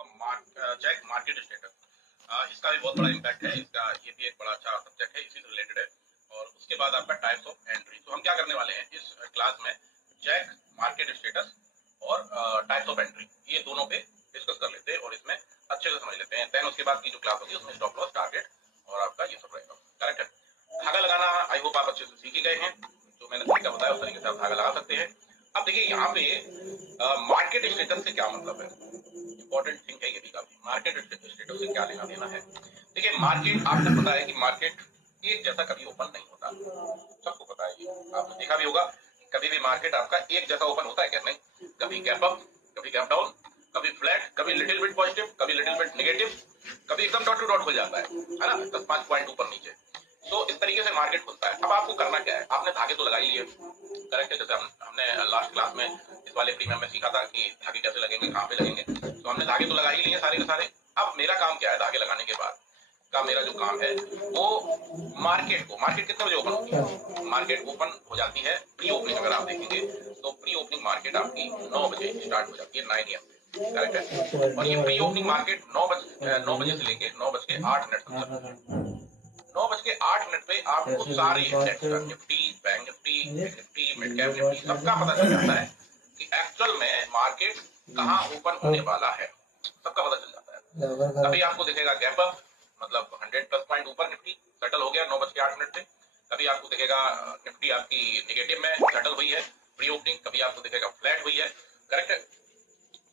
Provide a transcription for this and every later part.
होगा Jack market status. इसका भी बहुत बड़ा इम्पैक्ट है, इसका ये भी एक बड़ा अच्छा सब्जेक्ट है, इसी से रिलेटेड है। और उसके बाद आपका टाइप्स ऑफ एंट्री। तो हम क्या करने वाले हैं इस क्लास में, जैक मार्केट स्टेटस और टाइप्स ऑफ एंट्री, ये दोनों पे डिस्कस कर लेते हैं और इसमें अच्छे से समझ लेते हैं। देन उसके बाद की जो क्लास होगी उसमें स्टॉप लॉस, टारगेट और आपका ये सब रहेगा। करेक्ट है। धागा लगाना आई होप आप अच्छे से सीख ही गए हैं, जो मैंने तरीका बताया उस तरीके से आप धागा लगा सकते हैं। अब देखिए यहाँ पे मार्केट स्टेटस से क्या मतलब है, इंपॉर्टेंट थिंग है ये भी काफी। मार्केट स्टेटस से क्या लेना देना है। देखिए मार्केट, आपको पता है कि मार्केट एक जैसा कभी ओपन नहीं होता, सबको पता है, आपने देखा भी होगा। कभी भी मार्केट आपका एक जैसा ओपन होता है क्या? नहीं। कभी गैप अप, कभी गैप डाउन, कभी फ्लैट, कभी लिटिल बिट पॉजिटिव, कभी लिटिल बिट नेगेटिव, कभी एकदम डॉट टू डॉट खुल जाता है ना, 10-5 पॉइंट ऊपर नीचे। तो इस तरीके से मार्केट खुलता है। अब आपको करना क्या है, आपने धागे तो लगा ही लिए, करेक्ट है। जैसे हमने लास्ट क्लास में इस वाले प्रीमियम में सीखा था कि धागे कैसे लगेंगे, कहाँ पे लगेंगे। तो हमने धागे तो लगा ही लिए सारे के सारे। अब मेरा काम क्या है, धागे लगाने के बाद का मेरा जो काम है वो मार्केट कितने बजे ओपन होती है? मार्केट ओपन हो जाती है प्री ओपनिंग, अगर आप देखेंगे तो प्री ओपनिंग मार्केट आपकी 9 बजे स्टार्ट हो जाती है, 9 AM पे, करेक्ट है। और ये प्री ओपनिंग मार्केट 9 बजे से लेके 9:08 तक, 9:08 पे आपको सारे इंडेक्स का, Nifty, bank Nifty, Nifty, mid cap Nifty, सबका पता चल जाता है कि एक्चुअल में मार्केट कहाँ ओपन होने वाला है, सबका पता चल जाता है। कभी आपको दिखेगा गैप अप, मतलब 100+ पॉइंट ऊपर निफ्टी सेटल हो गया 9:08 पे। कभी आपको दिखेगा निफ्टी आपकी नेगेटिव में सेटल हुई है प्री ओपनिंग, कभी आपको दिखेगा फ्लैट हुई है, करेक्ट है।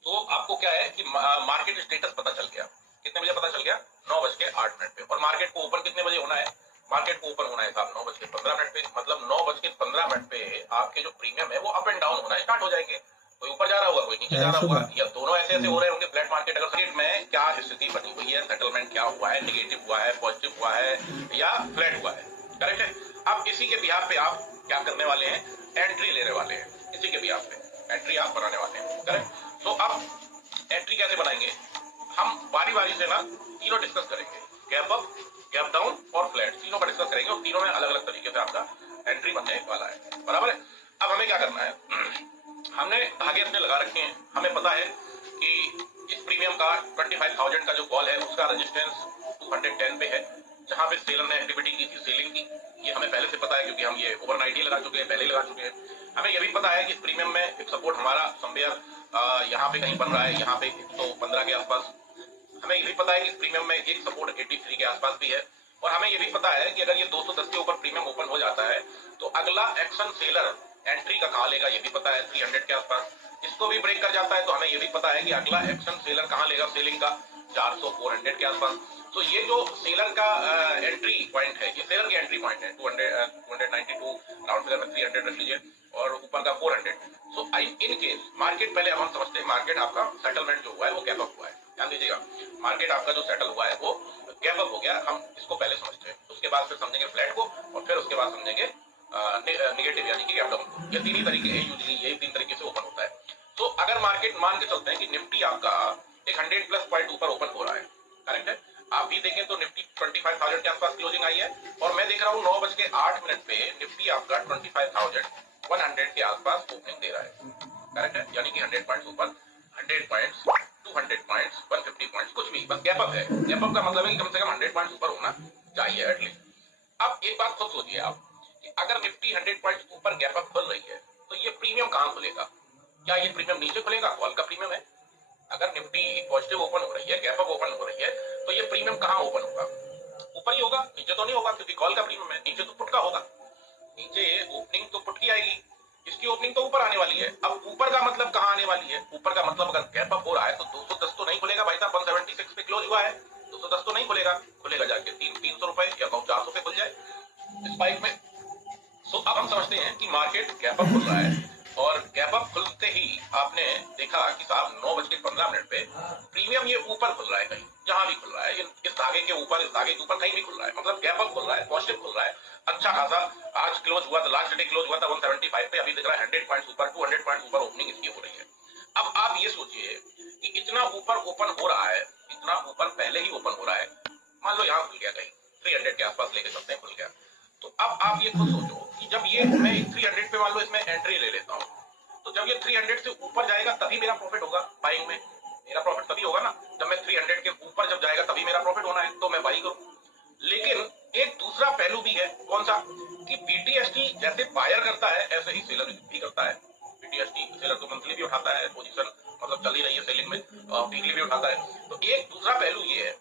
तो आपको क्या है कि मार्केट स्टेटस पता चल गया, कितने बजे पता चल गया? 9:08 पे। और मार्केट को ओपन कितने बजे होना है? मार्केट को ओपन होना है साहब 9:15 पे, मतलब 9:15 पे आपके जो प्रीमियम है वो अप एंड डाउन होना स्टार्ट हो जाएंगे। कोई ऊपर जा रहा होगा, कोई नीचे जा रहा होगा, या दोनों ऐसे ऐसे हो रहे होंगे फ्लैट मार्केट। अगर मार्केट में क्या स्थिति बनी हुई है, सेटलमेंट क्या हुआ है, नेगेटिव हुआ है, पॉजिटिव हुआ है या फ्लैट हुआ है, करेक्ट है। अब इसी के बिहार पे आप क्या करने वाले हैं, एंट्री लेने वाले हैं, इसी के बिहार पे एंट्री आप बनाने वाले हैं, करेक्ट। तो अब एंट्री कैसे बनाएंगे, हम बारी बारी से ना तीनों डिस्कस करेंगे, गैप अप, गैप डाउन और फ्लैट, तीनों का डिस्कस करेंगे और तीनों में अलग अलग तरीके से आपका एंट्री बनने वाला है, बराबर है। अब हमें क्या करना है, हमने धागे अपने लगा रखे हैं, हमें पता है कि इस प्रीमियम का 25,000 का जो कॉल है उसका रेजिस्टेंस 210 पे है, जहां पे सेलर ने एक्टिविटी की थी, सेलिंग की, ये हमें पहले से पता है क्योंकि हम ये ओवरनाइट ही लगा चुके हैं, पहले ही लगा चुके हैं। हमें ये भी पता है कि इस प्रीमियम में एक सपोर्ट हमारा समवेयर यहाँ पे कहीं बन रहा है, यहाँ पे 115 के आसपास। हमें ये भी पता है कि इस प्रीमियम में एक सपोर्ट 83 के आसपास भी है। और हमें ये भी पता है कि अगर ये 210 के ऊपर प्रीमियम ओपन हो जाता है तो अगला एक्शन सेलर एंट्री का कहां लेगा, ये भी पता है 300 के आसपास। इसको भी ब्रेक कर जाता है तो हमें ये भी पता है कि अगला एक्शन सेलर कहां लेगा सेलिंग का, 400-400 के आसपास। तो ये जो सेलर का एंट्री पॉइंट है, ये सेलर की एंट्री पॉइंट है 292, राउंड फिगर में 300 रख लीजिए और ऊपर का 400। सो इन केस मार्केट, पहले अब हम समझते हैं मार्केट आपका सेटलमेंट जो हुआ है वो गैप अप हुआ है, ध्यान दीजिएगा। मार्केट आपका जो सेटल हुआ है वो गैप अप हो गया, हम इसको पहले समझते हैं, उसके बाद फिर समझेंगे फ्लैट को और फिर उसके बाद समझेंगे नेगेटिव यानी कि गैप डाउन। ये तीन ही तरीके हैं, यूजुअली यही 3 तरीके से ओपन होता है। तो अगर मार्केट मान के चलते हैं कि निफ्टी आपका एक 100+ पॉइंट ऊपर ओपन हो रहा है, करेक्ट है। आप भी देखें तो निफ्टी 25,000 के आसपास क्लोजिंग आई है और मैं देख रहा हूँ 9:08 पे निफ्टी आपका 25,100 के आसपास ओपनिंग दे रहा है, करेक्ट है। यानी कि 100 पॉइंट्स ऊपर, 100 पॉइंट्स, 200 पॉइंट्स, 150 पॉइंट्स, कुछ भी, बस गैप अप है। गैप अप का मतलब है कि कम से कम 100 पॉइंट्स ऊपर होना चाहिए एटलीस्ट। अब एक बात खुद सोचिए आप कि अगर निफ्टी 100 पॉइंट्स ऊपर गैप अप खुल रही है तो ये प्रीमियम कहां खुलेगा? क्या ये प्रीमियम नीचे खुलेगा? कॉल का प्रीमियम है। अगर निफ्टी पॉजिटिव ओपन हो रही है, गैप अप ओपन हो रही है, तो ये प्रीमियम कहां ओपन होगा? ऊपर ही होगा, नीचे तो नहीं होगा क्योंकि कॉल का प्रीमियम है। नीचे तो पुट का होगा, नीचे ओपनिंग तो पुट की आएगी, इसकी ओपनिंग तो ऊपर आने वाली है। अब ऊपर का मतलब कहां आने वाली है? ऊपर का मतलब अगर गैप अप हो रहा है तो 210 तो नहीं खुलेगा भाई साहब, 176 पे क्लोज हुआ है, 210 तो नहीं खुलेगा, खुलेगा जाके 300 रुपए या 400 पे खुल जाए स्पाइक में। सो अब हम समझते हैं कि मार्केट गैप अप खुल रहा है और गैप अप खुलते ही आपने देखा कि साहब 9:15 पे प्रीमियम ये ऊपर खुल रहा है, कहीं जहां भी खुल रहा है, इस धागे के ऊपर, इस धागे के ऊपर कहीं भी खुल रहा है, मतलब गैप अप खुल रहा है, पॉजिटिव खुल रहा है, अच्छा खासा। आज क्लोज हुआ था, लास्ट डे क्लोज हुआ था 175 पे, अभी दिख रहा है 100 पॉइंट्स ऊपर, 200 पॉइंट्स ऊपर ओपनिंग इसकी हो रही है। अब आप ये सोचिए कि इतना ऊपर ओपन हो रहा है, इतना ऊपर पहले ही ओपन हो रहा है, मान लो यहाँ खुल गया कहीं 300 के आसपास लेके चलते हैं, खुल गया, तो अब आप ये खुद सोचो कि जब ये मैं 300 पे मान लो इसमें एंट्री ले लेता हूँ, तो जब ये 300 से ऊपर जाएगा तभी मेरा प्रॉफिट होगा बाइंग में, मेरा प्रॉफिट तभी होगा ना जब 300 के ऊपर जब जाएगा तभी मेरा प्रॉफिट होना है, तो मैं बाई करूं। लेकिन एक दूसरा पहलू भी है, कौन सा, कि बीटीएसटी जैसे बायर करता है ऐसे ही सेलर भी करता है। बीटीएसटी सेलर तो मंथली भी उठाता है पोजीशन, मतलब चल ही रही है सेलिंग में, वीकली भी उठाता है। तो एक दूसरा पहलू ये है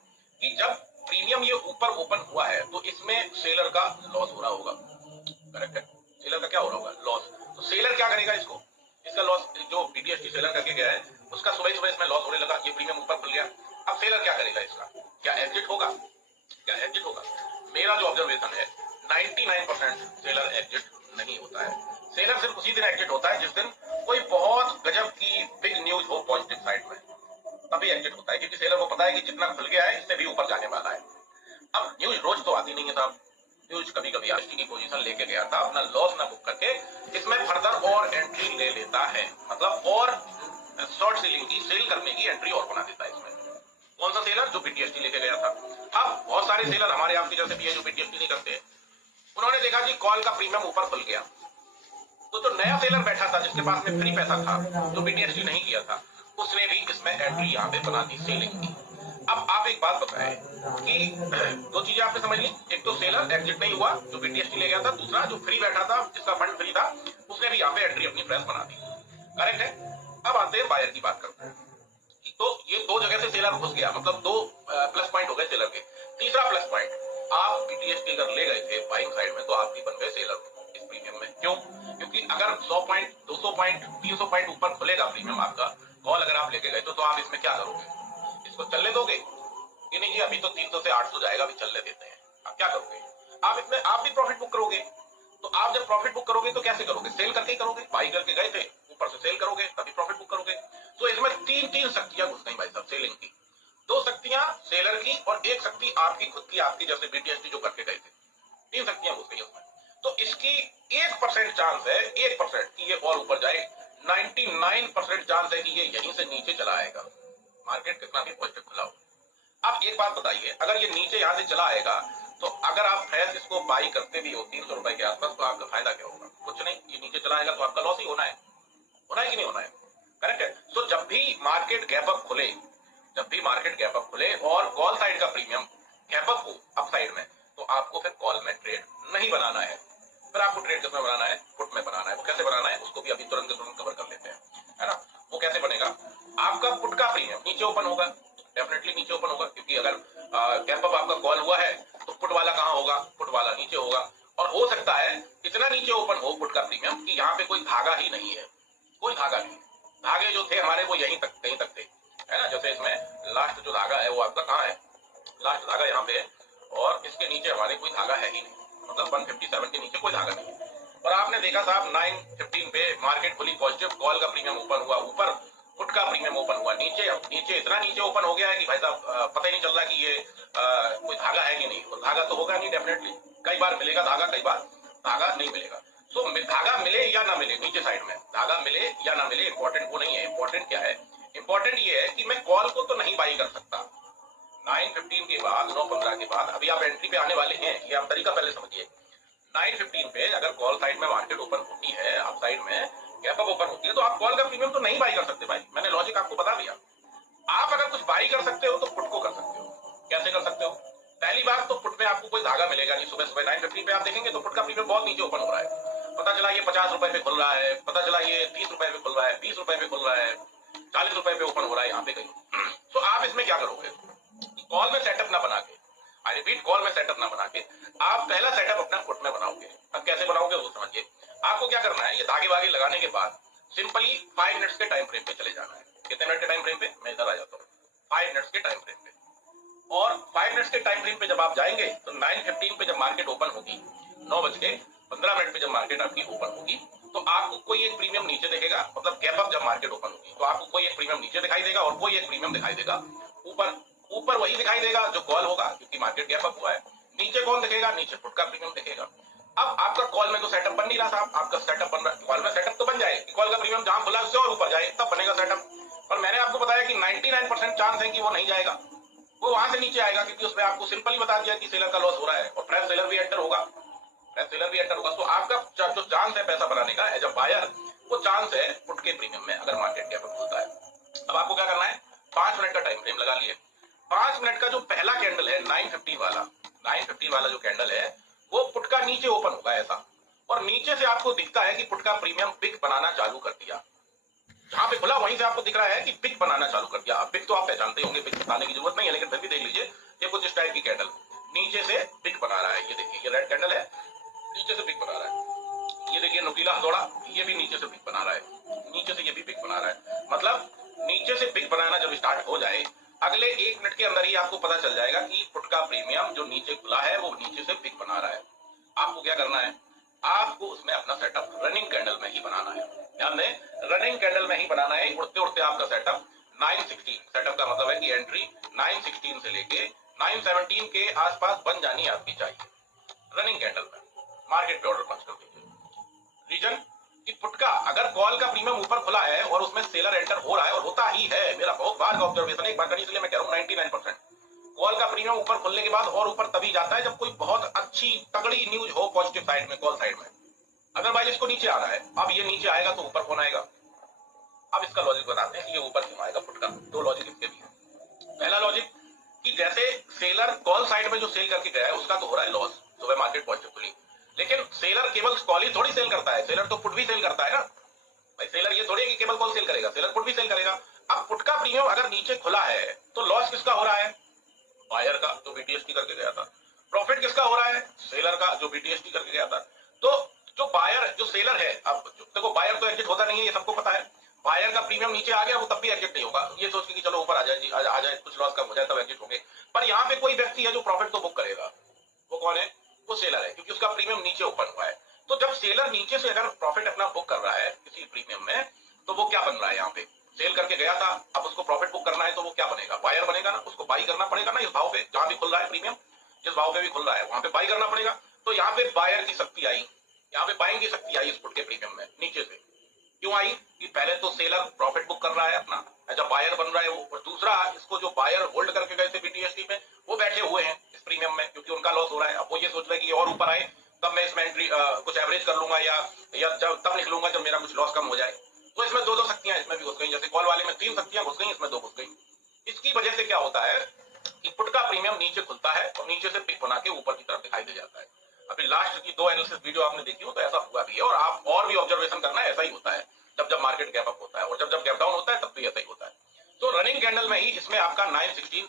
कि जब प्रीमियम ये ऊपर ओपन हुआ है तो इसमें सेलर का लॉस हो रहा होगा, करेक्ट है, सेलर का क्या हो रहा होगा, लॉस। तो सेलर क्या करेगा, इसका लॉस जो बीटीएसटी सेलर करके गया है उसका सुबह सुबह इसमें लॉस होने लगा, ये प्रीमियम ऊपर खुल गया। अब सेलर क्या करेगा, इसका क्या एग्जिट होगा, क्या एग्जिट होगा। मेरा जो ऑब्जर्वेशन है 99% सेलर एग्जिट नहीं होता है। सेलर सिर्फ उसी दिन एग्जिट होता है जिस दिन कोई बहुत गजब की बिग न्यूज हो पॉजिटिव साइड में, तभी एग्जिट होता है, क्योंकि सेलर को पता है कि जितना खुल गया है इससे भी ऊपर जाने वाला है। अब न्यूज रोज तो आती नहीं है साहब, न्यूज कभी कभी की पोजीशन लेके गया था, अपना लॉस ना बुक करके इसमें फर्दर और एंट्री ले लेता है, मतलब और शॉर्ट सेलिंग की, सेल करने की एंट्री और बना देता है इसमें। कौन सा सेलर, जो बीटीएसटी लेके गया था। अब बहुत सारे सेलर हमारे आपके जैसे भी है जो बीटीएसटी नहीं करते, उन्होंने देखा कि कॉल का प्रीमियम ऊपर खुल गया, तो जो नया सेलर बैठा था जिसके पास में फ्री पैसा था, जो बीटीएसटी नहीं किया था, उसने भी इसमें एंट्री यहाँ पे बना दी सेलिंग की। अब आप एक बात बताएं कि दो चीजें आपने समझ ली, एक तो सेलर एग्जिट नहीं हुआ जो बीटीएसटी ले गया था, दूसरा जो फ्री बैठा था जिसका फंड फ्री था उसने भी यहाँ पे एंट्री अपनी फ्रेश बना दी, करेक्ट है। अब आते हैं बायर की बात करते हैं। तो ये दो जगह से सेलर घुस गया, मतलब दो प्लस पॉइंट हो गए सेलर के। तीसरा प्लस पॉइंट, आप बीटीएसटी अगर ले गए थे बाइंग साइड में तो आप भी बन गए सेलर इस प्रीमियम में। क्यों, क्योंकि अगर 100 पॉइंट 200 पॉइंट 300 पॉइंट ऊपर खुलेगा प्रीमियम आपका, कॉल अगर आप लेके गए तो आप इसमें क्या करोगे, इसको चलने दोगे कि नहीं जी अभी तो 300 से 800 जाएगा, अभी चलने देते हैं, आप क्या करोगे, आप इसमें आप भी प्रॉफिट बुक करोगे। तो आप जब प्रॉफिट बुक करोगे तो कैसे करोगे, सेल करके ही करोगे, बाई करके गए थे ऊपर से सेल करोगे तभी प्रॉफिट बुक करोगे। तो इसमें तीन शक्तियां घुस गई भाई साहब सेलिंग की, दो शक्तियां सेलर की और एक शक्ति आपकी खुद की, आपकी जैसे बीटीएसटी जो करके गए थे, तीन शक्तियां घुस गई उसमें। तो इसकी 1% चांस है, 1% कि ये और ऊपर जाए, 99% चांस है कि ये यहीं से नीचे चला आएगा, मार्केट कितना भी पॉजिटिव खुला हो। अब एक बात बताइए, अगर ये नीचे यहां से चला आएगा तो अगर आप फ्रेश इसको बाई करते भी हो 300 रुपए के आसपास तो आपका फायदा क्या होगा, कुछ नहीं, ये नीचे चला आएगा तो आपका लॉस ही होना है कि नहीं होना है, करेक्ट है। तो जब भी मार्केट गैप अप खुले, जब भी मार्केट गैप अप खुले और कॉल साइड का प्रीमियम गैप अप हो अप साइड में, तो आपको फिर कॉल में ट्रेड नहीं बनाना है, फिर आपको ट्रेड किसमें बनाना है, पुट में बनाना है। वो कैसे बनाना है उसको भी अभी तुरंत कवर कर लेते हैं, है ना। वो कैसे बनेगा, आपका पुट का प्रीमियम नीचे ओपन होगा, डेफिनेटली नीचे ओपन होगा, क्योंकि अगर गैप अप आपका कॉल हुआ है तो पुट वाला कहां होगा, पुट वाला नीचे होगा। और हो सकता है इतना नीचे ओपन हो पुट का प्रीमियम कि यहाँ पे कोई धागा ही नहीं है, कोई धागा नहीं, धागे जो थे हमारे वो यहीं तक कहीं तक थे, है ना। जैसे इसमें लास्ट जो धागा है वो आपका कहाँ है, लास्ट धागा यहाँ पे है और इसके नीचे हमारे कोई धागा है ही नहीं, मतलब 157 के नीचे कोई धागा नहीं है। और आपने देखा साहब 915 पे मार्केट खुली पॉजिटिव, कॉल का प्रीमियम ओपन हुआ ऊपर, पुट का प्रीमियम ओपन हुआ नीचे। अब नीचे इतना नीचे ओपन हो गया है कि भाई साहब पता ही नहीं चल रहा कि ये कोई धागा है कि नहीं, और धागा तो होगा नहीं डेफिनेटली, कई बार मिलेगा धागा, कई बार धागा नहीं मिलेगा। तो धागा मिले या ना मिले, नीचे साइड में धागा मिले या ना मिले, इंपॉर्टेंट वो नहीं है, इंपॉर्टेंट क्या है, इंपॉर्टेंट ये है कि मैं कॉल को तो नहीं बाई कर सकता 915 के बाद, 915 के बाद। अभी आप एंट्री पे आने वाले हैं, ये आप तरीका पहले समझिए। 915 पे अगर कॉल साइड में मार्केट ओपन होती है, आप साइड में गैप अप ओपन होती है, तो आप कॉल का प्रीमियम तो नहीं बाई कर सकते भाई, मैंने लॉजिक आपको बता दिया। आप अगर कुछ बाई कर सकते हो तो पुट को कर सकते हो। कैसे कर सकते हो, पहली बात तो पुट में आपको कोई धागा मिलेगा नहीं। सुबह सुबह 915 पे आप देखेंगे तो पुट का प्रीमियम बहुत नीचे ओपन हो रहा है, पता चला ये 50 रुपए पे खुल रहा है, पता चला ये 30 रुपए पे खुल रहा है, 20 रुपए पे खुल रहा है, 40 रुपए पे ओपन हो रहा है यहाँ पे कहीं। तो आप इसमें क्या करोगे, कॉल में सेटअप ना बना के, आई रिपीट, कॉल में सेटअप ना बना के आप पहला सेटअप अपना पुट में बनाओगे। अब कैसे बनाओगे वो समझिए। आपको क्या करना है, ये धागे वागे लगाने के बाद सिंपली 5 मिनट्स के टाइम फ्रेम पे चले जाना है। कितने मिनट के टाइम फ्रेम पे, मैं इधर आ जाता हूँ, 5 मिनट्स के टाइम फ्रेम पे। और 5 मिनट्स के टाइम फ्रेम पे जब आप जाएंगे तो 915 पे जब मार्केट ओपन होगी, 9:15 पे जब मार्केट आपकी ओपन होगी, तो आपको कोई एक प्रीमियम नीचे दिखेगा, मतलब गैप अप जब मार्केट ओपन होगी तो आपको कोई एक प्रीमियम नीचे दिखाई देगा और कोई एक प्रीमियम दिखाई देगा ऊपर। ऊपर वही दिखाई देगा जो कॉल होगा, क्योंकि मार्केट गैप अप हुआ है। नीचे कौन दिखेगा, नीचे पुट का प्रीमियम दिखेगा। अब आपका कॉल में तो सेटअप बन नहीं रहा साहब, आपका सेटअप बन रहा है, कॉल में सेटअप तो बन जाए कि कॉल का प्रीमियम जहां खुला उससे और ऊपर जाए, तब बनेगा सेटअप। पर मैंने आपको बताया कि 99% चांस है कि वो नहीं जाएगा, वो वहां से नीचे आएगा, क्योंकि उसमें आपको सिंपली बता दिया कि सेलर का लॉस हो रहा है और फ्रेश सेलर भी एंटर होगा, फ्रेश सेलर भी एंटर होगा। तो आपका जो चांस है पैसा बनाने का एज अ बायर, वो चांस है पुट के प्रीमियम में अगर मार्केट गैप अप होता है। अब आपको क्या करना है, 5 मिनट का टाइम फ्रेम लगा लिए। 5 मिनट का जो पहला कैंडल है 915 वाला जो कैंडल है वो पुट का नीचे ओपन होगा ऐसा, और नीचे से आपको दिखता है कि पुट का प्रीमियम पिक बनाना चालू कर दिया। जहां पे खुला वहीं से आपको दिख रहा है कि पिक बनाना चालू कर दिया। पिक तो आप पहचानते होंगे, पिक बताने की जरूरत नहीं है, लेकिन फिर भी देख लीजिए ये कुछ इस टाइप की कैंडल नीचे से पिक बना रहा है। ये देखिए ये रेड कैंडल है, नीचे से पिक बना रहा है। ये देखिए नुकीला हथौड़ा, ये भी नीचे से पिक बना रहा है, नीचे से ये भी पिक बना रहा है। मतलब नीचे से पिक बनाना जब स्टार्ट हो जाए, अगले 1 मिनट के अंदर ही आपको पता चल जाएगा कि पुट का प्रीमियम जो नीचे खुला है वो नीचे से पिक बना रहा है। आपको क्या करना है, आपको उसमें अपना सेटअप रनिंग कैंडल में ही बनाना है। ध्यान दें, रनिंग कैंडल में ही बनाना है। उड़ते उड़ते आपका सेटअप 916, सेटअप का मतलब है कि एंट्री 916 से लेके 917 के आसपास बन जानी आपकी चाहिए रनिंग कैंडल में। मार्केट पे ऑर्डर पंच कर दीजिए। रीजन कि पुट का अगर कॉल का प्रीमियम ऊपर खुला है और उसमें सेलर एंटर हो रहा है, और होता ही है, मेरा बहुत बार का ऑब्जर्वेशन है, एक बार इसलिए मैं कह रहा हूं 99% कॉल का प्रीमियम ऊपर खुलने के बाद और ऊपर तभी जाता है जब कोई बहुत अच्छी तगड़ी न्यूज हो पॉजिटिव साइड में, कॉल साइड में। अदरवाइज इसको नीचे आना है। अब ये नीचे आएगा तो ऊपर कौन आएगा। अब इसका लॉजिक बताते हैं कि ये ऊपर क्यों आएगा पुट का। दो लॉजिक इसके भी है। पहला लॉजिक कि जैसे सेलर कॉल साइड में जो सेल करके गया है उसका तो हो रहा है लॉस, सुबह मार्केट पॉजिटिव खुली, लेकिन सेलर केवल कॉल ही थोड़ी सेल करता है, सेलर तो पुट भी सेल करता है ना भाई। सेलर ये थोड़ी है कि केवल कॉल सेल करेगा, सेलर पुट भी सेल करेगा। अब पुट का प्रीमियम अगर नीचे खुला है तो लॉस किसका हो रहा है, बायर का जो बीटीएसटी करके गया था। प्रॉफिट किसका हो रहा है, सेलर का जो बीटीएसटी करके गया था। तो जो बायर जो सेलर है, अब देखो बायर तो एग्जिट होता नहीं है, ये सबको पता है। बायर का प्रीमियम नीचे आ गया वो तब भी एग्जिट नहीं होगा, ये सोच के कि चलो ऊपर आ जाए, आ जाए कुछ लॉस कम हो जाए तब एग्जिट होंगे। पर यहाँ पे कोई व्यक्ति है जो प्रॉफिट तो बुक करेगा, वो कौन है, वो सेलर है, क्योंकि उसका प्रीमियम नीचे ओपन हुआ है। तो जब सेलर नीचे से अगर प्रॉफिट अपना बुक कर रहा है किसी प्रीमियम में, तो वो क्या बन रहा है, यहाँ पे सेल करके गया था, अब उसको प्रॉफिट बुक करना है तो वो क्या बनेगा, बायर बनेगा ना, उसको बाई करना पड़ेगा ना इस भाव पे जहां भी खुल रहा है प्रीमियम, जिस भाव पे भी खुल रहा है वहां पे बाई करना पड़ेगा। तो यहाँ पे बायर की शक्ति आई, यहाँ पे बाइंग की शक्ति आई इस पुट के प्रीमियम में नीचे से। क्यों आई कि पहले तो सेलर प्रॉफिट बुक कर रहा है अपना, जब बायर बन रहा है वो, और दूसरा इसको जो बायर होल्ड करके गए थे बीटीएसटी में वो बैठे हुए हैं इस प्रीमियम में क्योंकि उनका लॉस हो रहा है। अब वो ये सोच रहे कि और ऊपर आए तब मैं इसमें एंट्री कुछ एवरेज कर लूंगा या जब तब निकलूंगा जब मेरा कुछ लॉस कम हो जाए। तो इसमें दो दो शक्तियां इसमें भी घुस गई, जैसे कॉल वाले में 3 शक्तियां घुस गई, इसमें 2 घुस गई। इसकी वजह से क्या होता है कि पुट का प्रीमियम नीचे खुलता है और नीचे से पिक बना के ऊपर की तरफ दिखाई दे जाता है। अभी लास्ट की 2 एनालिसिस वीडियो आपने देखी हो तो ऐसा हुआ भी है, और आप और भी ऑब्जर्वेशन करना, ऐसा ही होता है जब जब मार्केट गैप अप होता है, और जब जब गैप डाउन होता है तब भी ऐसा ही होता है। तो रनिंग कैंडल में ही इसमें आपका 916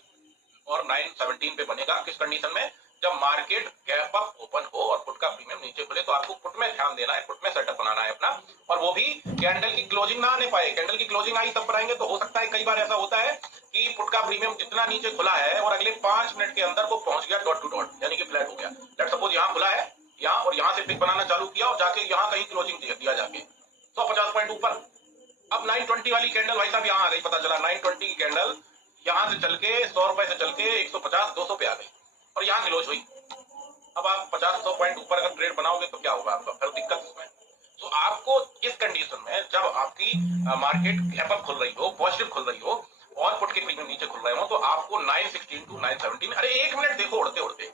और 917 पे बनेगा। किस कंडीशन में, जब मार्केट गैप अप ओपन हो और पुट का प्रीमियम नीचे खुले, तो आपको पुट में ध्यान देना है, पुट में सेटअप बनाना है अपना, और वो भी कैंडल की क्लोजिंग ना आने पाए। कैंडल की क्लोजिंग आई तब बनाएंगे तो हो सकता है, कई बार ऐसा होता है कि पुट का प्रीमियम जितना नीचे खुला है और अगले 5 मिनट के अंदर वो पहुंच गया डॉट टू डॉट, यानी कि फ्लैट हो गया। लेट्स सपोज यहाँ खुला है, यहाँ और यहाँ से पिक बनाना चालू किया और जाके यहाँ कहीं क्लोजिंग दिया जाके 150 पॉइंट ऊपर। अब 920 वाली कैंडल भाई साहब यहाँ आ गई, पता चला 920 की कैंडल यहाँ से चल के 100 रुपए से चल के 150 200 पे आ गई और यहाँ क्लोज हुई। अब आप 50-100 पॉइंट ऊपर अगर ट्रेड बनाओगे तो क्या होगा आपका, फिर दिक्कत इसमें। तो आपको इस कंडीशन में जब आपकी मार्केट गैप अप खुल रही हो, पॉजिटिव खुल रही हो और पुट के प्रीमियम नीचे खुल रहे हो, तो आपको 916 टू 917, अरे 1 मिनट देखो उड़ते उड़ते,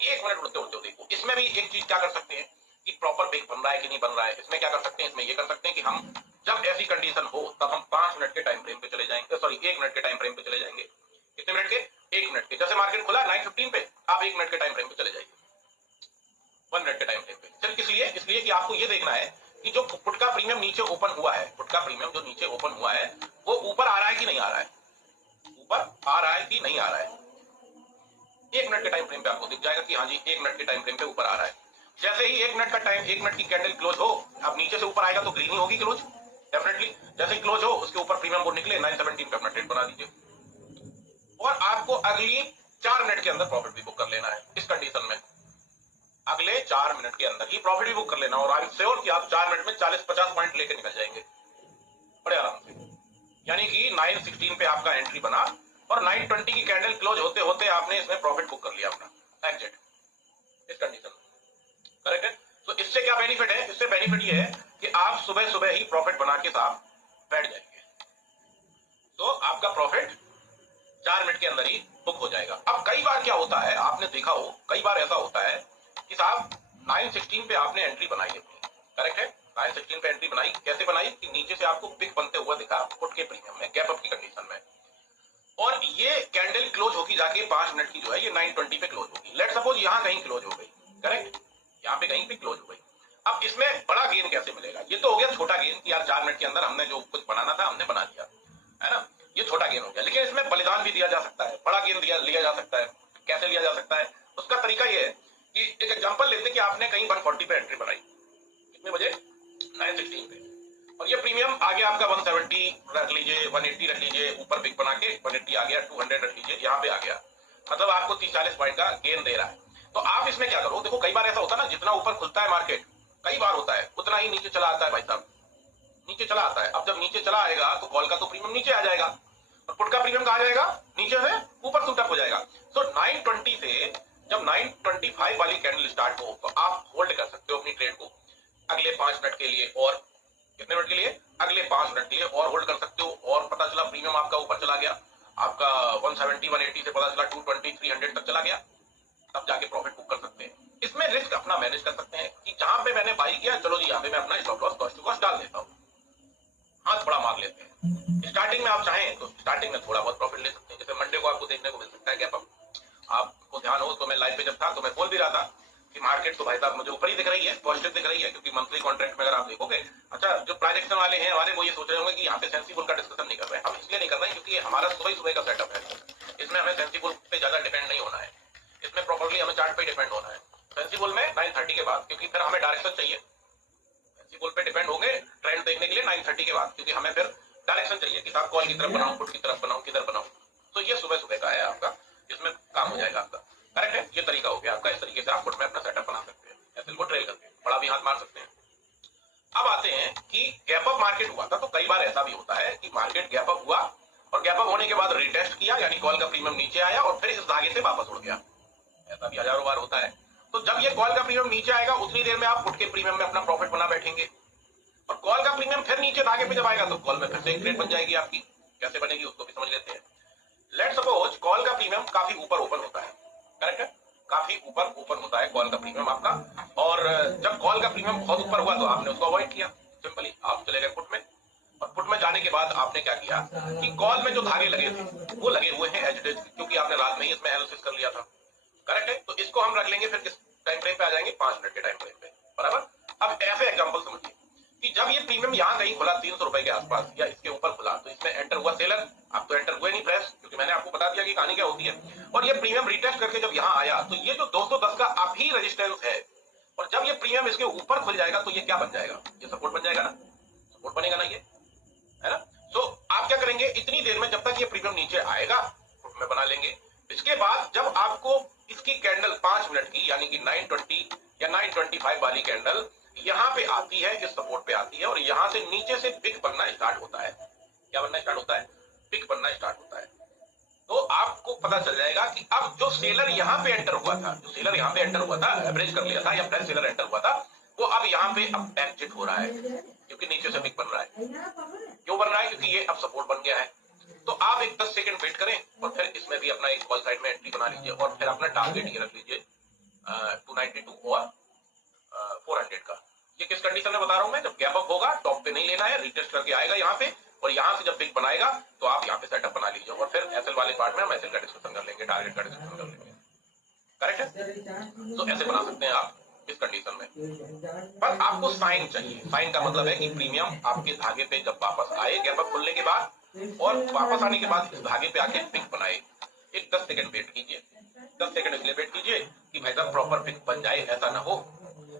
1 मिनट उड़ते उड़ते देखो। इसमें भी एक चीज क्या कर सकते हैं कि प्रॉपर पिक बन रहा है कि नहीं बन रहा है। इसमें क्या कर सकते हैं, इसमें ये कर सकते हैं कि हम जब ऐसी कंडीशन हो तब हम 5 मिनट के टाइम फ्रेम पे चले जाएंगे, सॉरी 1 मिनट के टाइम फ्रेम पे चले जाएंगे। कितने मिनट के, 1 मिनट के। जैसे मार्केट खुला 915 पे, आप 1 मिनट के टाइम फ्रेम पे चले जाइए, 1 मिनट के टाइम फ्रेम पे। सिर्फ इसलिए इसलिए कि आपको ये देखना है कि जो पुट का प्रीमियम नीचे ओपन हुआ है, पुट का प्रीमियम जो नीचे ओपन हुआ है वो ऊपर आ रहा है कि नहीं आ रहा है, ऊपर आ रहा है कि नहीं आ रहा है। 1 मिनट के टाइम फ्रेम पे आपको दिख जाएगा कि हाँ जी 1 मिनट के टाइम फ्रेम पे ऊपर आ रहा है। जैसे ही 1 मिनट का टाइम, 1 मिनट की कैंडल क्लोज हो, अब नीचे से ऊपर आएगा तो ग्रीन ही होगी क्लोज डेफिनेटली। जैसे क्लोज हो उसके ऊपर प्रीमियम बोर्ड निकले 917 पे अपना ट्रेड बना दीजिए, और आपको अगली 4 मिनट के अंदर प्रॉफिट भी बुक कर लेना है। इस कंडीशन में अगले 4 मिनट के अंदर ही प्रॉफिट भी बुक कर लेना, और आई एम श्योर कि आप 4 मिनट में 40-50 पॉइंट लेके निकल जाएंगे बड़े आराम से। यानी कि 916 पे आपका एंट्री बना और 920 की कैंडल क्लोज होते होते आपने इसमें प्रॉफिट बुक कर लिया अपना एग्जिट, इस कंडीशन में। करेक्ट है। तो इससे क्या बेनिफिट है, इससे बेनिफिट ये है कि आप सुबह सुबह ही प्रॉफिट बना के साथ बैठ जाएंगे, तो आपका प्रॉफिट 4 मिनट के अंदर ही बुक हो जाएगा। अब कई बार क्या होता है, आपने देखा हो कई बार ऐसा होता है कि साहब 916 पे आपने एंट्री बनाई अपनी, करेक्ट है, 916 पे एंट्री बनाई, कैसे बनाई कि नीचे से आपको पिक बनते हुआ दिखा पुट के प्रीमियम में गैप अप की कंडीशन में, और ये कैंडल क्लोज होगी जाके 5 मिनट की जो है ये 920 पे क्लोज होगी। लेट सपोज यहां कहीं क्लोज हो गई, करेक्ट, यहां पे कहीं पे क्लोज हो गई। अब इसमें बड़ा गेन कैसे मिलेगा? ये तो हो गया छोटा गेन कि यार 4 मिनट के अंदर हमने जो कुछ बनाना था हमने बना लिया, है ना, ये छोटा गेन हो गया। लेकिन इसमें बलिदान भी दिया जा सकता है, बड़ा गेन लिया जा सकता है। कैसे लिया जा सकता है? उसका तरीका ये है कि एक एग्जांपल लेते हैं कि आपने कहीं 140 पे एंट्री बनाई, कितने बजे, 916 पे, और ये प्रीमियम आ गया आपका 170 रख लीजिए, 180 रख लीजिए, ऊपर पिक बना के 180 आ गया, 200 रख लीजिए, यहाँ पे आ गया, मतलब आपको 30-40 पॉइंट का गेन दे रहा है। तो आप इसमें क्या करो, देखो कई बार ऐसा होता है ना, जितना ऊपर खुलता है मार्केट कई बार होता है उतना ही नीचे चला आता है भाई साहब, नीचे चला आता है। अब जब नीचे चला आएगा तो कॉल का तो प्रीमियम नीचे आ जाएगा और पुट का प्रीमियम कहा जाएगा नीचे से ऊपर सूटअप हो जाएगा। तो 920 से जब 925 वाली कैंडल स्टार्ट हो तो आप होल्ड कर सकते हो अपनी ट्रेड को अगले 5 मिनट के लिए, और कितने मिनट के लिए, अगले 5 मिनट के लिए और होल्ड कर सकते हो। और पता चला प्रीमियम आपका ऊपर चला गया, आपका 170 180 से पता चला 220 300 तक चला गया, तब जाके प्रॉफिट बुक कर सकते हैं। इसमें रिस्क अपना मैनेज कर सकते हैं कि जहां पे मैंने बाई किया, चलो जी यहाँ पे मैं अपना stop loss cost to cost डाल देता हूँ, हाथ बड़ा मार लेते हैं। स्टार्टिंग में आप चाहें तो स्टार्टिंग में थोड़ा बहुत प्रॉफिट ले सकते हैं। जैसे मंडे को आपको देखने को मिल सकता है गैप अप, आपको ध्यान हो तो मैं लाइव पे जब था तो मैं बोल भी रहा था कि मार्केट तो भाई साहब मुझे ऊपर ही दिख रही है, पॉजिटिव दिख रही है, क्योंकि मंथली कॉन्ट्रैक्ट में अगर आप देखोगे, अच्छा जो प्राइजेक्शन वाले हैं हमारे, वो ये सोच रहे होंगे कि यहाँ पे सेंसिबल का डिस्कशन नहीं कर रहे हैं। हम इसलिए नहीं कर रहे हैं क्योंकि हमारा सुबह का सेटअप है, इसमें हमें सेंसिबल पे ज्यादा डिपेंड नहीं होना है, इसमें प्रॉपर्ली हमें चार्ट पे डिपेंड होना है। सेंसिबल में 930 के बाद, क्योंकि फिर हमें डायरेक्शन चाहिए, सेंसिबल पे डिपेंड होंगे ट्रेंड देखने के लिए 930 के बाद, क्योंकि हमें फिर डायरेक्शन चाहिए कि साहब कॉल की तरफ बनाऊं, पुट की तरफ बनाऊं, किधर बनाऊं। तो ये सुबह का है आपका, इसमें काम हो जाएगा आपका, करेक्ट है। ये तरीका हो गया आपका, इस तरीके से आप पुट में अपना सेटअप बना सकते हैं, एसएल को ट्रेल करके बड़ा भी हाथ मार सकते हैं। अब आते हैं कि गैप अप मार्केट हुआ था, तो कई बार ऐसा भी होता है कि मार्केट गैप अप हुआ और गैप अप होने के बाद रिटेस्ट किया, यानी कॉल का प्रीमियम नीचे आया और फिर इस धागे से वापस उड़ गया, ऐसा भी हजारों बार होता है। तो जब ये कॉल का प्रीमियम नीचे आएगा उतनी देर में आप पुट के प्रीमियम में अपना प्रॉफिट बना बैठेंगे, और कॉल का प्रीमियम फिर नीचे धागे पे जब आएगा तो कॉल में फिर से एक ट्रेड बन जाएगी आपकी। कैसे बनेगी उसको भी समझ लेते हैं। लेट सपोज कॉल का प्रीमियम काफी ऊपर ओपन होता है, करेक्ट है, काफी ऊपर ओपन होता है कॉल का प्रीमियम आपका, और जब कॉल का प्रीमियम बहुत ऊपर हुआ तो आपने उसको अवॉइड किया, सिंपली आप चले गए पुट में, और पुट में जाने के बाद आपने क्या किया कि कॉल में जो धागे लगे थे वो लगे हुए हैं एज इट इज, क्योंकि आपने रात में ही इसमें एनालिसिस कर लिया था, करेक्ट है। तो इसको हम रख लेंगे, फिर किस टाइम फ्रेम पे आ जाएंगे, 5 मिनट के टाइम फ्रेम पे, बराबर। अब ऐसे एग्जांपल समझिए कि जब ये प्रीमियम यहाँ कहीं खुला 300 रुपए के आसपास या इसके ऊपर खुला, तो इसमें एंटर हुआ सेलर, आप तो एंटर हुए नहीं फ्रेश, क्योंकि मैंने आपको बता दिया कि कहानी क्या होती है। और ये प्रीमियम रिटेस्ट करके जब यहाँ आया तो ये जो 210 का अभी रेजिस्टेंस है, और जब ये प्रीमियम इसके ऊपर खुल जाएगा तो ये क्या बन जाएगा, ये सपोर्ट बन जाएगा ना, सपोर्ट बनेगा ना, ये है ना। तो आप क्या करेंगे, इतनी देर में जब तक ये प्रीमियम नीचे आएगा पुट में बना लेंगे। इसके बाद जब आपको इसकी कैंडल 5 मिनट की यानी कि 920 या 925 वाली कैंडल यहां पे आती है, इस सपोर्ट पे आती है, और यहां से नीचे से पिक बनना स्टार्ट होता है, क्या बनना स्टार्ट होता है, पिक बनना स्टार्ट होता है। तो आपको पता चल जाएगा कि अब जो सेलर यहां पे एंटर हुआ था, जो सेलर यहां पे एंटर हुआ था, एवरेज कर लिया था या फ्रेश सेलर एंटर हुआ था, वो अब यहां पे अब एग्जिट हो रहा है, क्योंकि नीचे से पिक बन रहा है। क्यों बन रहा है, क्योंकि ये अब सपोर्ट बन गया है। तो आप एक 10 सेकंड वेट करें और फिर इसमें भी अपना एक कॉल साइड में एंट्री बना लीजिए, और फिर अपना टारगेट ये रख लीजिए 292 और 400 का। ये किस कंडीशन में बता रहा हूं मैं, जब गैप अप होगा, टॉप पे नहीं लेना है, रिटेस्ट करके आएगा यहाँ पे, और यहाँ से जब पिक बनाएगा तो आप यहाँ पे सेटअप बना लीजिए, और फिर एसएल वाले पार्ट में हम एसएल का डिस्कशन कर लेंगे, टारगेट का डिस्कशन कर लेंगे, करेक्ट है। तो ऐसे बना सकते हैं आप इस कंडीशन में। पर आपको साइन चाहिए, साइन का मतलब है कि प्रीमियम आपके धागे पे जब वापस आए गैप अप खुलने के बाद, और वापस आने के बाद इस धागे पे आके पिक बनाए, एक 10 सेकंड वेट कीजिए। 10 सेकंड इसलिए वेट कीजिए कि भाई साहब प्रॉपर पिक बन जाए, ऐसा ना हो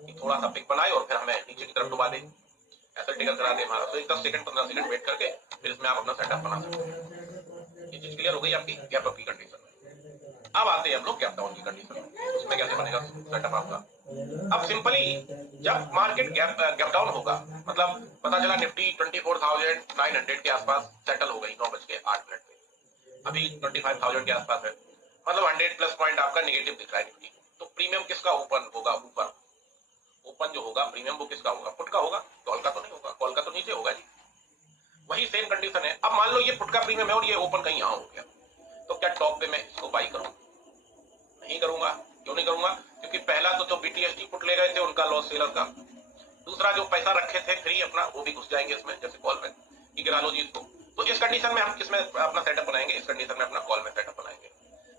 कि थोड़ा सा पिक बनाए और फिर हमें नीचे की तरफ डुबा दे, ऐसा टिकर करा दे हमारा। तो एक 10 सेकंड 15 सेकंड वेट करके फिर इसमें आप अपना सेटअप बना सकते हैं। ये चीज क्लियर हो गई आपकी गैप अप की कंडीशन में। अब आते हैं हम लोग गैप डाउन की कंडीशन में, उसमें कैसे बनेगा सेटअप आपका। अब सिंपली जब मार्केट गैप डाउन होगा, मतलब पता चला निफ्टी 24,900 के आसपास सेटल हो गई 9:08 पे, अभी 25,000 के आसपास है, मतलब 100 प्लस पॉइंट आपका नेगेटिव दिख रहा है निफ्टी। तो प्रीमियम किसका ओपन होगा, ऊपर ओपन जो होगा प्रीमियम वो किसका होगा, पुट का होगा, कॉल का तो नहीं होगा, कॉल का तो नीचे होगा जी। वही सेम कंडीशन है। अब मान लो ये पुट का प्रीमियम है और ये ओपन कहीं यहां हो गया, तो क्या टॉप पे मैं इसको बाई करूं, नहीं करूंगा। क्यों नहीं करूंगा, क्योंकि पहला तो जो बीटीएसटी पुट ले गए थे उनका लॉस सेलर का, दूसरा जो पैसा रखे थे फ्री अपना वो भी घुस जाएंगे इसमें, जैसे कॉल में कि गिरा लो जी इसको, तो इस कंडीशन में हम किसमें अपना सेटअप बनाएंगे, इस कंडीशन में अपना कॉल में सेटअप बनाएंगे।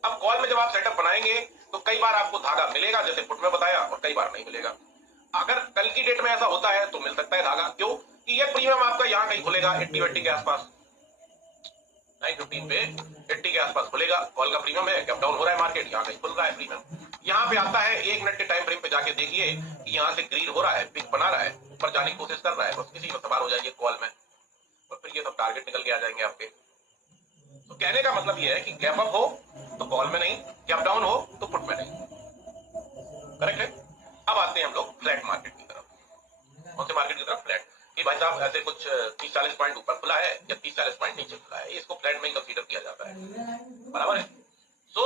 अब कॉल में जब आप सेटअप बनाएंगे तो कई बार आपको धागा मिलेगा जैसे पुट में बताया, और कई बार नहीं मिलेगा। अगर कल की डेट में ऐसा होता है तो मिल सकता है धागा, क्यों कि ये प्रीमियम आपका यहाँ कहीं खुलेगा 80 के आसपास, 915 पे 80 के आसपास खुलेगा। कॉल का प्रीमियम है, गैप डाउन हो रहा है मार्केट, यहाँ कहीं खुल रहा है प्रीमियम। यहाँ पे आता है 1 मिनट के टाइम फ्रेम पे जाके देखिए कि यहाँ से ग्रीन हो रहा है, पिक बना रहा है, ऊपर जाने की कोशिश कर रहा है, बस इसी में सवार हो जाइए कॉल में, और फिर ये सब टारगेट निकल के आ जाएंगे आपके। तो कहने का मतलब ये है कि गैप अप हो तो कॉल में नहीं, गैप डाउन हो तो पुट में नहीं। करेक्ट है। अब आते हैं हम लोग फ्लैट मार्केट की तरफ। कौन से मार्केट की तरफ? फ्लैट। कि भाई साहब ऐसे कुछ 30-40 पॉइंट ऊपर खुला है या 30-40 पॉइंट नीचे खुला है, इसको फ्लैट में ही कंसीडर किया जाता है, बराबर है। तो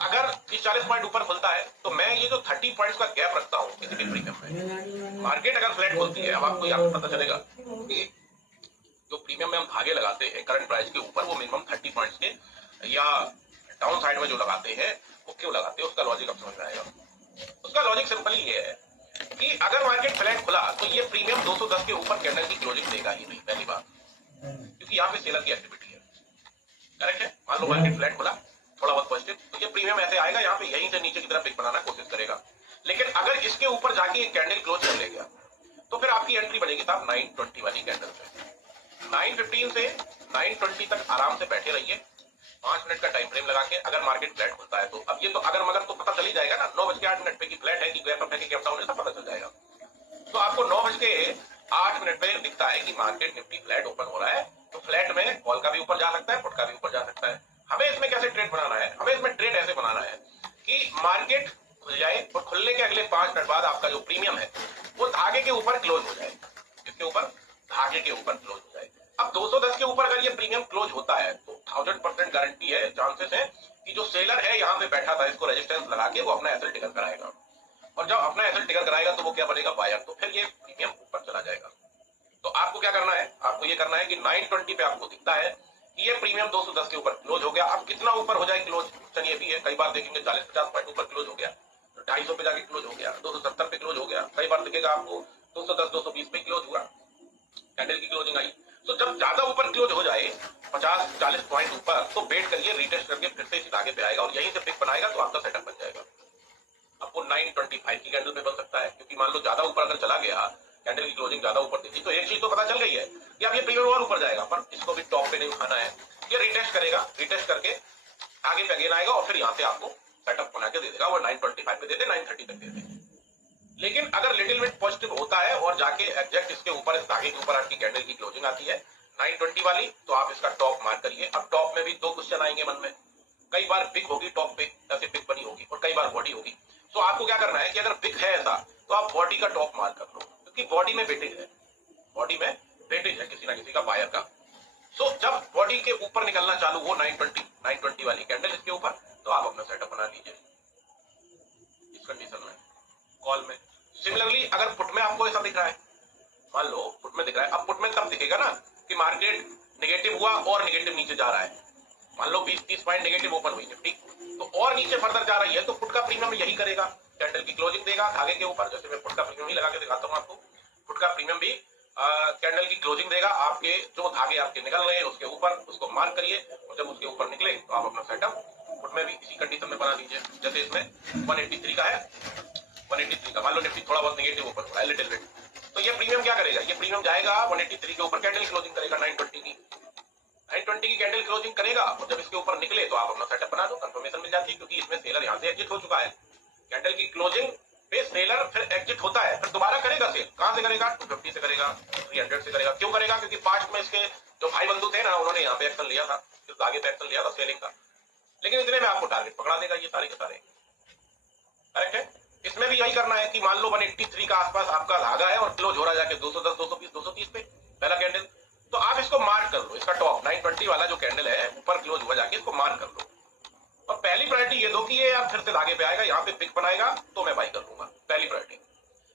अगर 30-40 पॉइंट ऊपर खुलता है तो मैं ये जो 30 पॉइंट्स का गैप रखता हूँ किसी भी प्रीमियम में, मार्केट अगर फ्लैट खुलती है, अब आपको यहाँ पे पता चलेगा कि जो प्रीमियम में हम धागे लगाते हैं करंट प्राइस के ऊपर, वो मिनिमम 30 पॉइंट्स के या डाउन साइड में जो लगाते हैं वो क्यों लगाते हैं, उसका लॉजिक अब समझ में आएगा। उसका लॉजिक सिंपली ये है कि अगर मार्केट फ्लैट खुला तो ये प्रीमियम 210 के ऊपर कैंडल की क्लोजिंग देगा ही नहीं, पहली बात, क्योंकि यहाँ पे सेलर की एक्टिविटी है। करेक्ट है। मान लो मार्केट फ्लैट खुला, थोड़ा बहुत पॉजिटिव, तो ये प्रीमियम ऐसे आएगा, यहाँ पे यहीं से नीचे की तरफ पिक बनाना कोशिश करेगा। लेकिन अगर इसके ऊपर जाके एक कैंडल क्लोज कर ले गया तो फिर आपकी एंट्री बनेगी साहब 920 वाली कैंडल पे। 915 से 920 तक आराम से बैठे रहिए, 5 मिनट का टाइम फ्रेम लगा के। अगर मार्केट फ्लैट खुलता है तो अब ये तो अगर मगर तो पता चल ही जाएगा ना, 9:08 पे की फ्लैट है कि गैप अप है कि गैप डाउन है, सब पता चल जाएगा। तो आपको 9:08 पे दिखता है कि मार्केट निफ्टी फ्लैट ओपन हो रहा है, तो फ्लैट में कॉल का भी ऊपर जा सकता है, पुट का भी ऊपर जा सकता है। हमें इसमें कैसे ट्रेड बनाना है? हमें इसमें ट्रेड ऐसे बनाना है कि मार्केट खुल जाए और खुलने के अगले 5 मिनट बाद आपका जो प्रीमियम है वो धागे के ऊपर क्लोज हो जाए। इसके ऊपर धागे के ऊपर क्लोज हो जाए। अब 210 के ऊपर अगर ये प्रीमियम क्लोज होता है तो 1000% गारंटी है, चांसेस है कि जो सेलर है यहाँ पे बैठा था, इसको रेजिस्टेंस लगा के वो अपना एसएल टिकर कराएगा, और जब अपना एसएल टिकर कराएगा तो वो क्या बनेगा? बायर। तो फिर ये प्रीमियम ऊपर चला जाएगा। तो आपको क्या करना है? आपको ये करना है कि 920 पे आपको दिखता है कि ये प्रीमियम 210 के ऊपर क्लोज हो गया। अब कितना ऊपर हो जाए क्लोज, ऑप्शन ये भी है। कई बार देखेंगे 40-50 पॉइंट ऊपर क्लोज हो गया, तो 250 पे जाके क्लोज हो गया, 270 पे क्लोज हो गया। कई बार दिखेगा आपको 210-220 पे क्लोज हुआ, कैंडल की क्लोजिंग आई। तो जब ज्यादा ऊपर क्लोज हो जाए 50-40 पॉइंट ऊपर, तो वेट करिए, रीटेस्ट करके फिर से इसी धागे पे आएगा और यहीं से पिक बनाएगा, तो आपका सेटअप बन जाएगा। आपको 925 की कैंडल पे बन सकता है, क्योंकि मान लो ज्यादा ऊपर अगर चला गया, कैंडल की क्लोजिंग ज्यादा ऊपर दिखी, तो एक चीज तो पता चल गई है कि अब ये प्रीमियम और ऊपर जाएगा, पर इसको भी टॉप पे नहीं उठाना है। ये रीटेस्ट करेगा, रीटेस्ट करके आगे पे अगेन आएगा और फिर यहाँ से आपको सेटअप बना के दे देगा। वो 925 पे दे दे, 930 तक दे दे। लेकिन अगर लिटिल बिट पॉजिटिव होता है और जाके एग्जैक्ट इसके ऊपर, इस धागे के ऊपर आपकी कैंडल की क्लोजिंग आती है 920 वाली, तो आप इसका टॉप मार्क करिए। अब टॉप में भी दो क्वेश्चन आएंगे मन में, कई बार पिक होगी टॉप पे, ऐसे पिक बनी होगी, और कई बार बॉडी होगी। तो आपको क्या करना है कि अगर पिक है ऐसा, तो आप बॉडी का टॉप मार्क कर लो, क्योंकि बॉडी में वेटेज है, बॉडी में वेटेज है किसी ना किसी का, बायर का। तो जब बॉडी के ऊपर निकलना चालू हो 920 वाली कैंडल इसके ऊपर, तो आप अपना सेटअप बना लीजिए इस कंडीशन में, कॉल में। सिमिलरली अगर पुट में आपको ऐसा दिख रहा है, मान लो पुट में दिख रहा है, अब पुट में तब दिखेगा ना कि मार्केट नेगेटिव हुआ और नेगेटिव नीचे जा रहा है, मान लो 20-30 पॉइंट नेगेटिव ओपन हुई निफ्टी, तो और नीचे फर्दर जा रही है, तो पुट का प्रीमियम यही करेगा, कैंडल की क्लोजिंग देगा धागे के ऊपर। जैसे मैं पुट का प्रीमियम ही लगा के दिखाता हूँ आपको, पुट का प्रीमियम भी कैंडल की क्लोजिंग देगा, आपके जो धागे आपके निकल रहे हैं उसके ऊपर, उसको मार्क करिए, और जब उसके ऊपर निकले तो आप अपना सेटअप पुट में भी इसी कंडीशन में बना लीजिए। जैसे इसमें 183 का है, 183 का मान लो निफ्टी थोड़ा बहुत नेगेटिव ओपन हुआ है लिटिल बिट, तो ये प्रीमियम क्या करेगा? ये प्रीमियम जाएगा 183 के ऊपर, कैंडल क्लोजिंग करेगा 920 की कैंडल क्लोजिंग करेगा, और जब इसके ऊपर निकले तो आप अपना सेटअप बना दो, कंफर्मेशन मिल जाती है, क्योंकि इसमें सेलर यहाँ से एग्जिट हो चुका है। कैंडल की क्लोजिंग पे सेलर फिर एग्जिट होता है, फिर दोबारा करेगा सेल। कहां से करेगा? 250 से करेगा, 300 से करेगा। क्यों करेगा? क्योंकि पास्ट में इसके जो भाई बंधु थे ना, उन्होंने यहाँ पे एक्शन लिया था, फिर आगे पे एक्शन लिया था सेलिंग का, लेकिन इतने में आपको टारगेट पकड़ा देगा ये सारे के सारे। करेक्ट है। इसमें भी यही करना है कि मान लो 183 का आसपास आपका धागा है और क्लोज हो रहा है जाके 210, 220, 230 पे पहला कैंडल, तो आप इसको मार्क कर लो, इसका टॉप 920 वाला जो कैंडल है ऊपर क्लोज हुआ जाके इसको मार्क कर लो, और पहली प्रायोरिटी ये दो कि ये यार फिर से धागे पे आएगा, यहाँ पे पिक बनाएगा तो मैं बाई कर लूंगा, पहली प्रायोरिटी।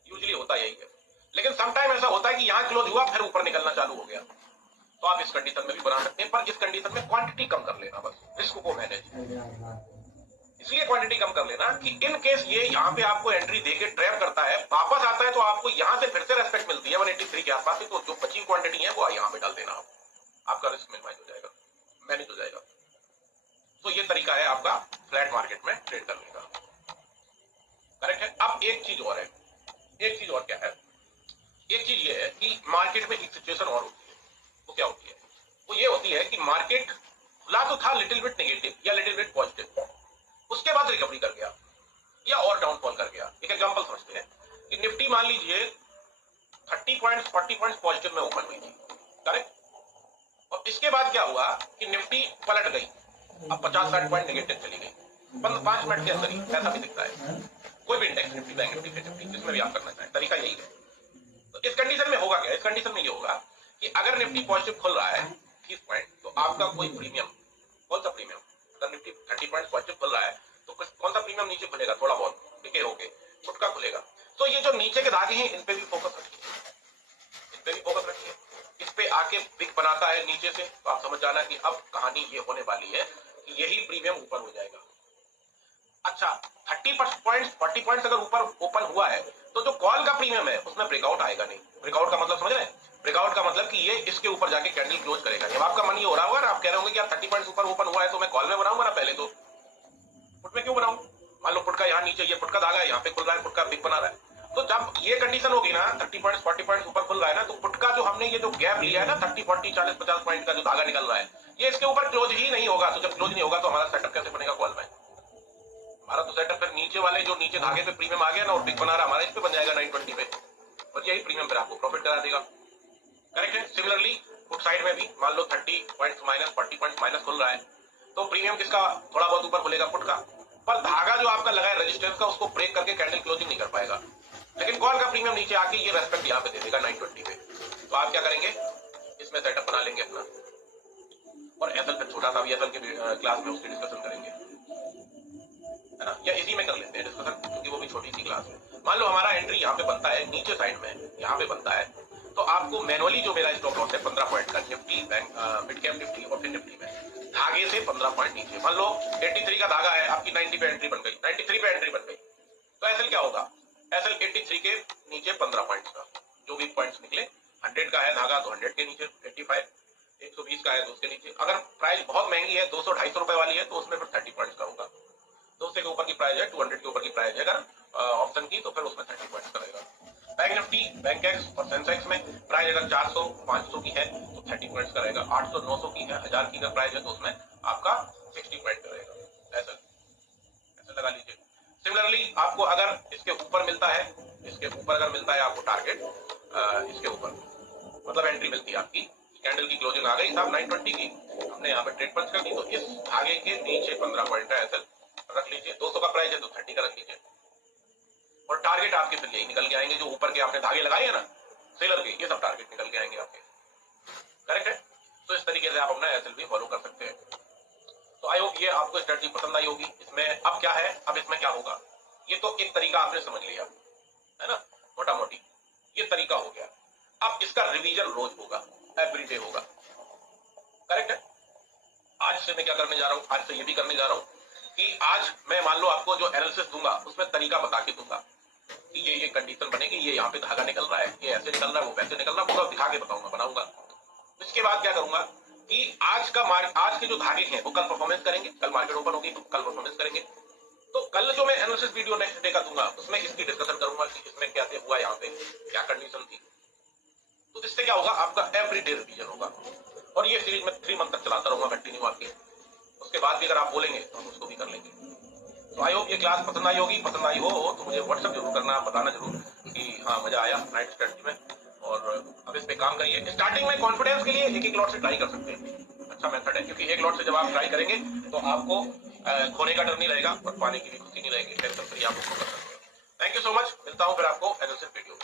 यूजुअली होता यही है, लेकिन समटाइम ऐसा होता है कि यहाँ क्लोज हुआ फिर ऊपर निकलना चालू हो गया, तो आप इस कंडीशन में भी बना सकते हैं, पर इस कंडीशन में क्वांटिटी कम कर लेना, बस रिस्क को मैनेज। इसलिए क्वांटिटी कम कर लेना कि इन केस ये यहाँ पे आपको एंट्री देके ट्रैप करता है, वापस आता है, तो आपको यहाँ से फिर से रेस्पेक्ट मिलती है 183 के आसपास, तो जो बची क्वांटिटी है वो यहाँ पे डाल देना। आपका रिस्क मिनिमाइज हो जाएगा, मैनेज हो जाएगा। तो ये तरीका है आपका फ्लैट मार्केट में ट्रेड करने का, करेक्ट है। अब एक चीज और है, एक चीज और क्या है, एक चीज ये है कि मार्केट में एक सिचुएशन और होती है, वो क्या होती है, वो ये होती है कि मार्केट खुला तो था लिटिल बिट नेगेटिव या लिटिल बिट पॉजिटिव, उसके बाद रिकवरी कर गया या और डाउनफॉल कर गया। एक एग्जांपल समझते हैं कि निफ्टी मान लीजिए 30 पॉइंट्स 40 पॉइंट्स पॉजिटिव में ओपन हुई थी, करेक्ट, और इसके बाद क्या हुआ कि निफ्टी पलट गई, अब 50-60 पॉइंट नेगेटिव चली गई, 5 मिनट के अंदर ही ऐसा भी दिखता है। कोई भी इंडेक्स, निफ्टी, बैंक निफ्टी, फिर निफ्टी, जिसमें भी आप करना चाहें, तरीका यही है। तो इस कंडीशन में होगा क्या, इस कंडीशन में ये होगा कि अगर निफ्टी पॉजिटिव खुल रहा है 30 पॉइंट, तो आपका कोई प्रीमियम, कौन सा प्रीमियम, अगर निफ्टी 30 पॉइंट पॉजिटिव खुल रहा है तो कौन सा प्रीमियम नीचे खुलेगा, थोड़ा बहुत डिके होके फुटका खुलेगा। तो ये जो नीचे के धागे हैं इन पे भी फोकस रखिए, इन पे भी फोकस रखिए। इस पे आके बिग बनाता है नीचे से, तो आप समझ जाना कि अब कहानी ये होने वाली है कि यही प्रीमियम ऊपर हो जाएगा। अच्छा, 30 पॉइंट्स 40 पॉइंट्स अगर ऊपर ओपन हुआ है तो जो कॉल का प्रीमियम है उसमें ब्रेकआउट आएगा नहीं। ब्रेकआउट का मतलब समझ रहे हैं, ब्रेकआउट का मतलब कि ये इसके ऊपर जाके कैंडल क्लोज करेगा। जब आपका मन ये हो रहा होगा, आप कह रहे होंगे कि यार 30 पॉइंट्स ऊपर ओपन हुआ है तो मैं कॉल में बनाऊंगा ना, पहले तो पुट में क्यों बनाऊं। मान लो पुट का यहाँ नीचे ये पुट का धागा है, यहाँ पे खुल रहा है, पुट का बिग बना रहा है, तो जब ये कंडीशन होगी ना 30 पॉइंट्स 40 पॉइंट्स ऊपर खुल रहा है ना, तो पुट का जो हमने ये जो गैप लिया है ना 30 40 40 50 पॉइंट का जो धागा निकल रहा है, ये इसके ऊपर क्लोज ही नहीं होगा। तो जब क्लोज नहीं होगा तो हमारा सेटअप कैसे बनेगा कॉल में, हमारा तो सेटअप फिर नीचे वाले जो नीचे धागे पे प्रीमियम आ गया ना और बिग बना रहा हमारा, इस पे बन जाएगा 920 पे, और यही प्रीमियम फिर आपको प्रॉफिट करा देगा, करेक्ट है। सिमिलरली पुट साइड में भी मान लो 30 पॉइंट्स माइनस 40 पॉइंट्स माइनस खुल रहा है, तो प्रीमियम किसका थोड़ा बहुत ऊपर खुलेगा, पुट का, पर धागा जो आपका लगा है रेजिस्टेंस का उसको ब्रेक करके कैंडल क्लोजिंग नहीं कर पाएगा। लेकिन कॉल का प्रीमियम नीचे आके ये रेस्पेक्ट यहाँ पे दे देगा 920 पे। तो आप क्या करेंगे, इसमें सेटअप बना लेंगे अपना, और एसएल पे छोटा सा भी एसएल के क्लास में उसकी डिस्कशन करेंगे, है ना, या इसी में कर लेते हैं डिस्कशन, क्योंकि वो भी छोटी सी क्लास है। मान लो हमारा एंट्री यहाँ पे बनता है नीचे साइड में, यहाँ पे बनता है, तो आपको मैनुअली जो मेरा स्टॉप लॉस है 15 पॉइंट का Nifty, bank, mid cap Nifty और फिर निफ्टी में धागे से 15 पॉइंट नीचे, मान लो 83 का धागा है, आपकी 90 पे एंट्री बन गई, 93 पे एंट्री बन गई, तो एसएल क्या होगा, एसएल 83 के नीचे 15 पॉइंट्स का, जो भी पॉइंट्स निकले, 100 का है धागा तो 100 के नीचे, 85 120 का है तो उसके नीचे, अगर प्राइस बहुत महंगी है 200-250 रुपए वाली है तो उसमें फिर 30 पॉइंट्स का होगा, 200 के ऊपर की प्राइस है, 200 के ऊपर की प्राइस है अगर ऑप्शन की, तो फिर उसमें 30 पॉइंट्स करेगा। बैंक निफ्टी, बैंक एक्स और सेंसेक्स में प्राइस अगर 400-500 की है तो 30 पॉइंट्स करेगा, 800-900 की है, 1000 की अगर प्राइस है तो उसमें आपका 60 पॉइंट करेगा, ऐसा लगा लीजिए। सिमिलरली आपको अगर इसके ऊपर मिलता है, इसके ऊपर अगर मिलता है आपको टारगेट, इसके ऊपर मतलब एंट्री मिलती है आपकी, कैंडल की क्लोजिंग आ गई साहब 920 की, हमने यहाँ पे ट्रेड पंच कर दी, तो इस धागे के नीचे 15 पॉइंट है ऐसा रख लीजिए, 200 का प्राइस है तो 30 का रख लीजिए, और टारगेट आपके फिर यही निकल के आएंगे जो ऊपर के आपने धागे लगाए हैं ना सेलर के, ये सब टारगेट निकल के आएंगे आपके, करेक्ट है। तो इस तरीके से आप अपना एसएल भी फॉलो कर सकते हैं। तो आई होप ये आपको स्ट्रेटजी पसंद आई होगी। इसमें अब क्या है, अब इसमें क्या होगा, ये तो एक तरीका आपने समझ लिया है ना, मोटा मोटी ये तरीका हो गया। अब इसका रिवीजन रोज होगा, एवरीडे होगा, करेक्ट है। आज से मैं क्या करने जा रहा हूं, आज से ये भी करने जा रहा हूं कि आज मैं मान लो आपको जो एनालिसिस दूंगा उसमें तरीका बता के दूंगा कि ये कंडीशन बनेगी, ये यहाँ पे धागा निकल रहा है, ये ऐसे निकल रहा है, वो वैसे निकल रहा है, पूरा दिखा के बताऊंगा, बनाऊंगा। इसके बाद क्या करूंगा कि आज के जो धागे हैं वो कल परफॉर्मेंस करेंगे, कल मार्केट ओपन होगी तो कल परफॉर्मेंस करेंगे। तो कल जो मैं एनालिसिस वीडियो नेक्स्ट डे का दूंगा उसमें इसकी डिस्कशन करूंगा कि इसमें क्या हुआ, यहाँ पे क्या कंडीशन थी। तो इससे क्या होगा, आपका एवरीडे रिवीजन होगा, और ये सीरीज में 3 मंथ तक चलाता रहूंगा कंटिन्यू आपकी। उसके बाद भी अगर आप बोलेंगे तो हम उसको भी कर लेंगे। तो आई होप ये क्लास पसंद आई होगी, पसंद आई हो तो मुझे व्हाट्सएप जरूर करना, बताना जरूर कि हाँ मजा आया नाइट स्ट्रेटजी में, और अब इस पे काम करिए। स्टार्टिंग में कॉन्फिडेंस के लिए एक लॉट से ट्राई कर सकते हैं, अच्छा मेथड है, क्योंकि एक लॉट से जब आप ट्राई करेंगे तो आपको खोने का डर नहीं रहेगा और पाने की भी खुशी नहीं रहेगी, टेंशन फ्री आप उसको कर सकते हैं। थैंक यू सो मच, मिलता हूँ फिर आपको एनालिसिस वीडियो में।